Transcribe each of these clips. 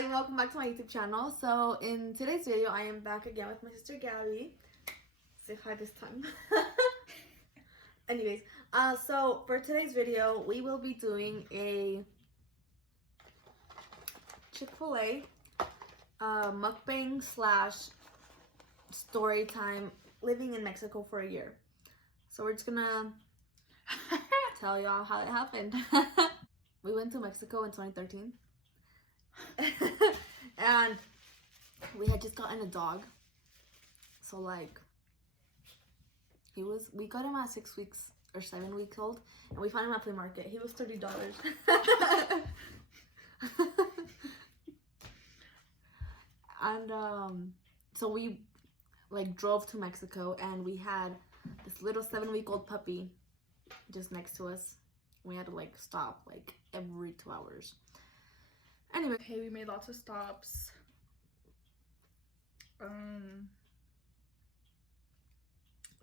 guys, welcome back to my YouTube channel. So in today's video, I am back again with my sister Gaby. Say hi this time. Anyways, so for today's video, we will be doing a Chick-fil-A mukbang slash story time living in Mexico for a year. So we're just gonna tell y'all how it happened. We went to Mexico in 2013. And we had just gotten a dog, so like we got him at 6 weeks or 7 weeks old, and we found him at Flea Market. He was $30. And so we like drove to Mexico, and we had this little 7-week-old puppy just next to us. We had to like stop like every 2 hours. Anyway, hey, we made lots of stops. Why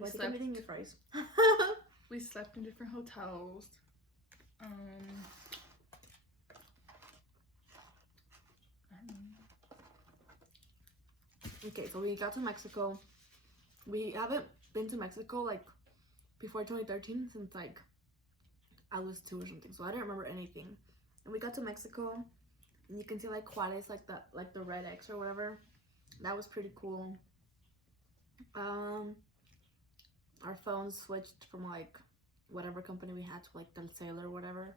are you eating your fries? We slept in different hotels. Okay, so we got to Mexico. We haven't been to Mexico like before 2013 since like I was 2 or something, so I didn't remember anything. And we got to Mexico, and you can see like Juarez, like the red X or whatever. That was pretty cool. Our phones switched from like whatever company we had to like Telcel or whatever.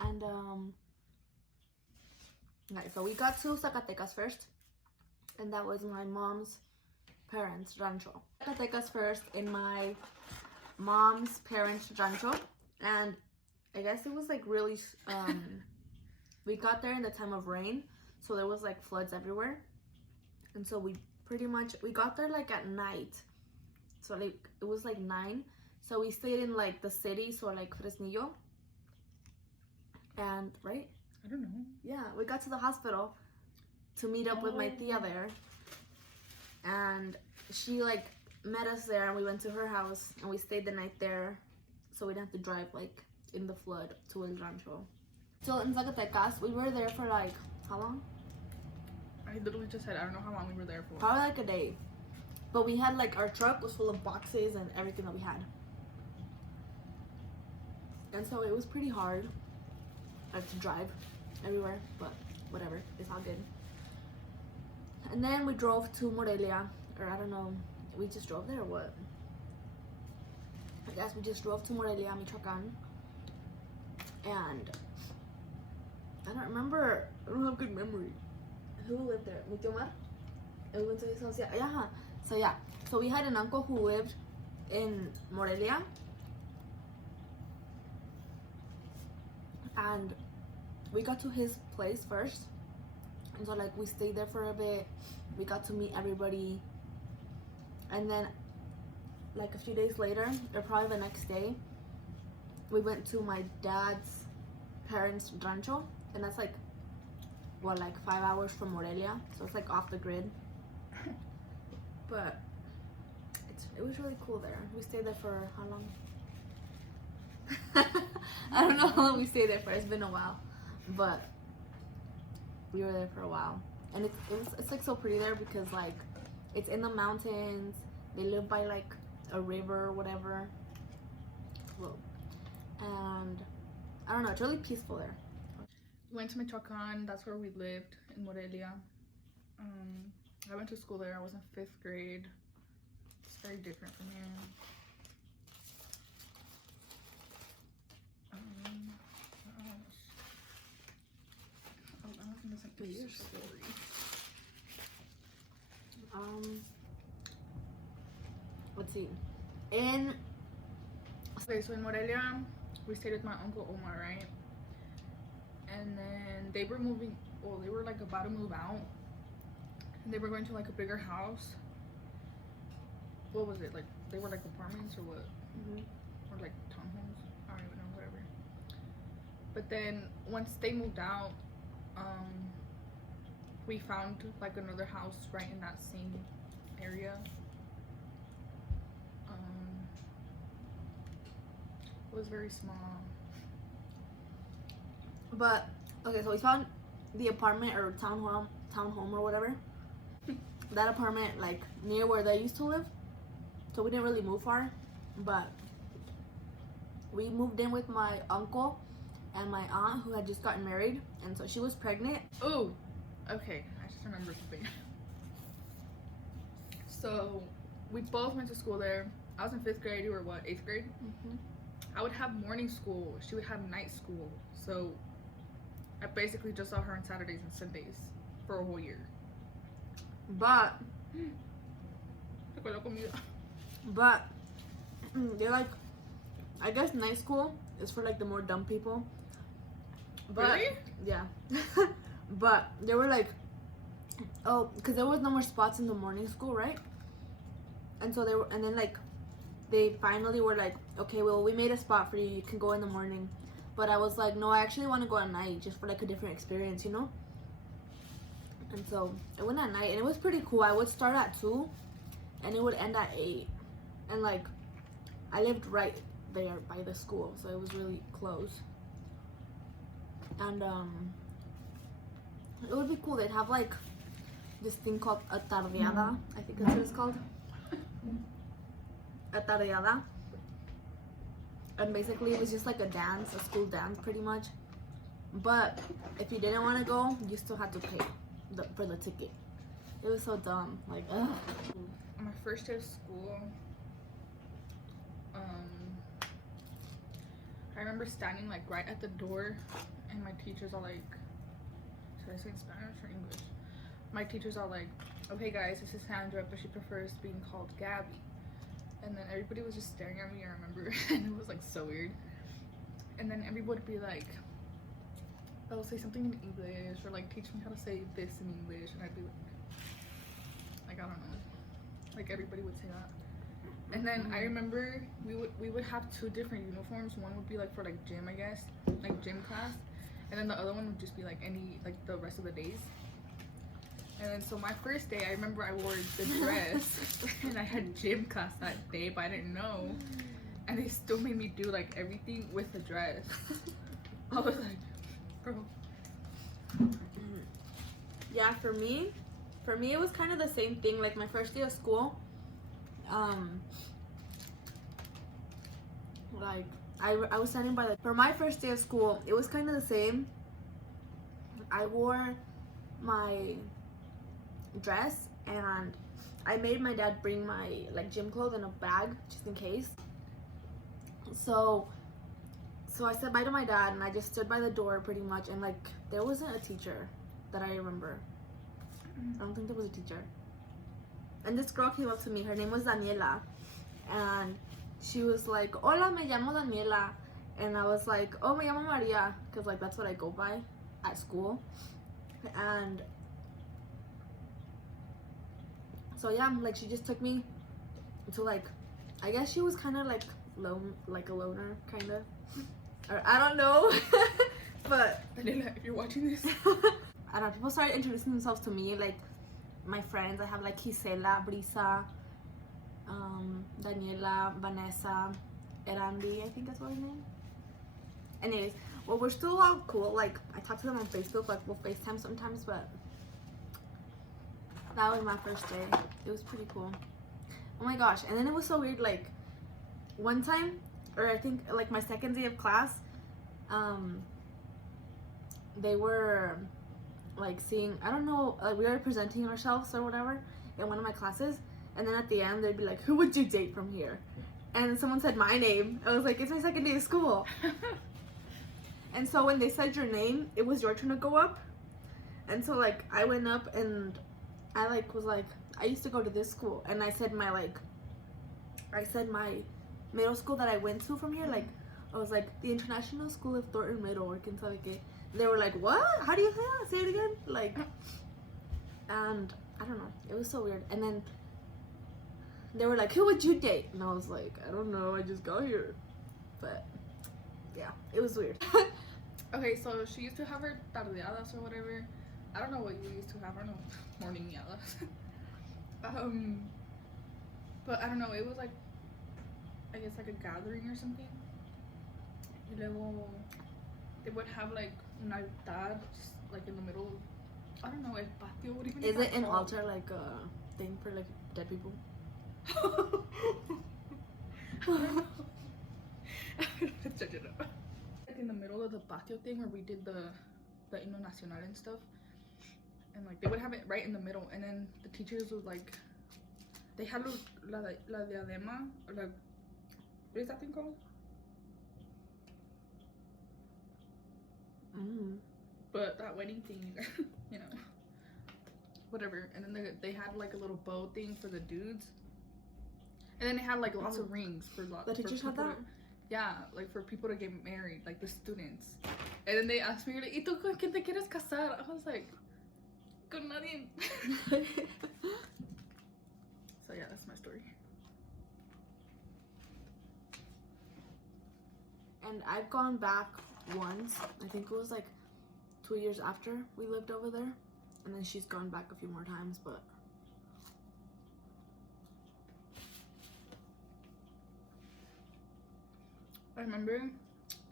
And okay, so we got to Zacatecas first, and that was my mom's parents' rancho. Zacatecas first in my mom's parents' rancho, and I guess it was like really we got there in the time of rain, so there was like floods everywhere. And so we got there like at night, so like it was like 9, so we stayed in like the city, so like Fresnillo. And right, I don't know, yeah, we got to the hospital to meet up with my tia there, and she like met us there, and we went to her house, and we stayed the night there, so we didn't have to drive like in the flood to El Rancho. So in Zacatecas, we were there for like, how long? I literally just said I don't know how long we were there for. Probably like a day. But we had like, our truck was full of boxes and everything that we had. And so it was pretty hard to drive everywhere, but whatever, it's all good. And then we drove to Morelia, or I don't know, we just drove there or what? I guess we just drove to Morelia, Michoacan. And I don't remember, I don't have good memory. Who lived there? Mi tío Omar? And we went to his house. Yeah. So we had an uncle who lived in Morelia. And we got to his place first. And so like we stayed there for a bit. We got to meet everybody. And then like a few days later, or probably the next day, we went to my dad's parents' rancho. And that's like, what, like 5 hours from Morelia, so it's like off the grid. But it was really cool there. We stayed there for how long? I don't know how long we stayed there for. It's been a while, but we were there for a while. And it's like so pretty there because like it's in the mountains. They live by like a river or whatever. Whoa. And I don't know, it's really peaceful there. We went to Michoacan, that's where we lived, in Morelia. I went to school there. I was in 5th grade. It's very different from here. What else? Oh, I don't think that's an Easter story. Let's see. Okay, so in Morelia, we stayed with my uncle Omar, right? And then they were moving, well, they were like about to move out, and they were going to like a bigger house. What was it, like they were like apartments or what? Or like townhomes, I don't even know, whatever. But then once they moved out, we found like another house right in that same area. It was very small. But okay, so we found the apartment or townhome or whatever. That apartment like near where they used to live. So we didn't really move far, but we moved in with my uncle and my aunt who had just gotten married, and so she was pregnant. Oh, okay. I just remembered something. So we both went to school there. I was in 5th grade. You were what, 8th grade? Mm-hmm. I would have morning school. She would have night school. So I basically just saw her on Saturdays and Sundays for a whole year. But they're like, I guess night school is for like the more dumb people. But Really? yeah. But they were like, oh, because there was no more spots in the morning school, right? And so and then like they finally were like, okay, well, we made a spot for you, you can go in the morning. But I was like, no, I actually want to go at night just for like a different experience, you know? And so I went at night and it was pretty cool. I would start at 2 and it would end at 8. And like I lived right there by the school, so it was really close. And it would be cool. They'd have like this thing called a tardeada. I think that's what it's called. A tardeada. And basically it was just like a dance, a school dance pretty much. But if you didn't want to go, you still had to pay for the ticket. It was so dumb. Like, ugh. On my first day of school, I remember standing like right at the door, and my teachers are like, should I say in Spanish or English? My teachers are like, okay guys, this is Sandra, but she prefers being called Gabby. And then everybody was just staring at me, I remember, and it was like so weird. And then everybody would be like, they'll say something in English or like teach me how to say this in English, and I'd be like I don't know, like everybody would say that. And then I remember we would have 2 different uniforms. One would be like for like gym, I guess, like gym class, and then the other one would just be like the rest of the days. And then so my first day, I remember I wore the dress and I had gym class that day, but I didn't know, and they still made me do like everything with the dress. I was like, bro. Yeah, for me it was kind of the same thing. Like my first day of school, like I was standing by for my first day of school, it was kind of the same. I wore my dress and I made my dad bring my like gym clothes in a bag just in case. So I said bye to my dad and I just stood by the door pretty much, and like there wasn't a teacher that I remember. I don't think there was a teacher. And this girl came up to me, her name was Daniela, and she was like, hola, me llamo Daniela. And I was like, oh, me llamo Maria, because like that's what I go by at school. And so yeah, like she just took me to like, I guess she was kind of like a loner kind of, or I don't know. But Daniela, if you're watching this, I don't know, people started introducing themselves to me, like my friends. I have like Gisela, Brisa, Daniela, Vanessa, Erandi, I think that's what her name. Anyways, well, we're still all cool. Like I talk to them on Facebook, like we'll FaceTime sometimes, but that was my first day. It was pretty cool. Oh my gosh. And then it was so weird, like one time, or I think like my second day of class, they were like seeing, I don't know, like we were presenting ourselves or whatever in one of my classes, and then at the end they'd be like, who would you date from here? And someone said my name. I was like, it's my second day of school. And so when they said your name, it was your turn to go up. And so like I went up and I like was like, I used to go to this school, and I said my middle school that I went to from here, like I was like the International School of Thornton Middle or Kentucky. They were like, what? How do you say that? Say it again. Like, and I don't know. It was so weird. And then they were like, who would you date? And I was like, I don't know. I just got here. But yeah, it was weird. okay, so she used to have her tardeadas or whatever. I don't know what you used to have. I don't know, morningiadas. But I don't know. It was like, I guess like a gathering or something. Y luego they would have like un altar just like in the middle. I don't know, el patio. What even Is that it an called? altar like a thing for like dead people? Like in the middle of the patio thing where we did the himno nacional and stuff, and like they would have it right in the middle, and then the teachers would like, they had la diadema, or like, what is that thing called? But that wedding thing, you know, whatever. And then they had like a little bow thing for the dudes, and then they had like lots of rings for lots. The teachers had that? Yeah, like for people to get married, like the students. And then they asked me like, ¿Y tú con quién te quieres casar? I was like, con nadie. So yeah, that's my story. And I've gone back once. I think it was like 2 years after we lived over there. And then she's gone back a few more times, but I remember,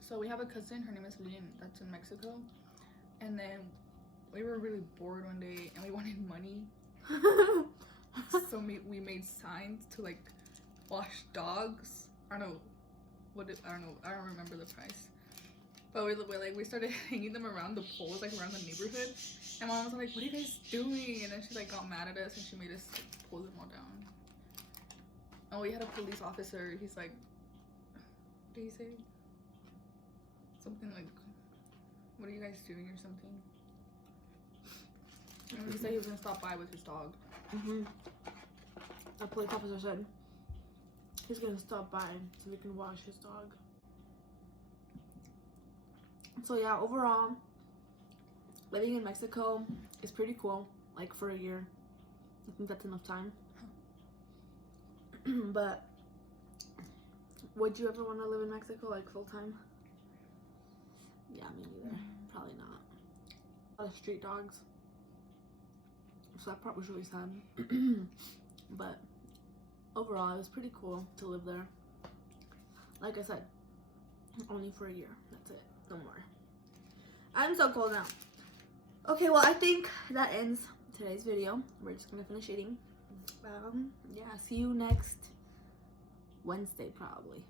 so we have a cousin, her name is Lynn, that's in Mexico. And then we were really bored one day and we wanted money. So we made signs to like wash dogs. I don't know I don't remember the price. But we started hanging them around the poles, like around the neighborhood. And my mom was like, what are you guys doing? And then she like got mad at us and she made us like, pull them all down. And we had a police officer, he's like, what did he say? Something like, what are you guys doing or something? And he said he was gonna stop by with his dog. A police officer said he's gonna stop by so we can wash his dog. So yeah, overall, living in Mexico is pretty cool. Like for a year, I think that's enough time. But would you ever want to live in Mexico like full time? Yeah, me neither. Probably not. A lot of street dogs. So that part was really sad. But overall, it was pretty cool to live there. Like I said, only for a year. That's it. No more. I'm so cold now. Okay, well, I think that ends today's video. We're just gonna finish eating. Yeah, see you next Wednesday probably.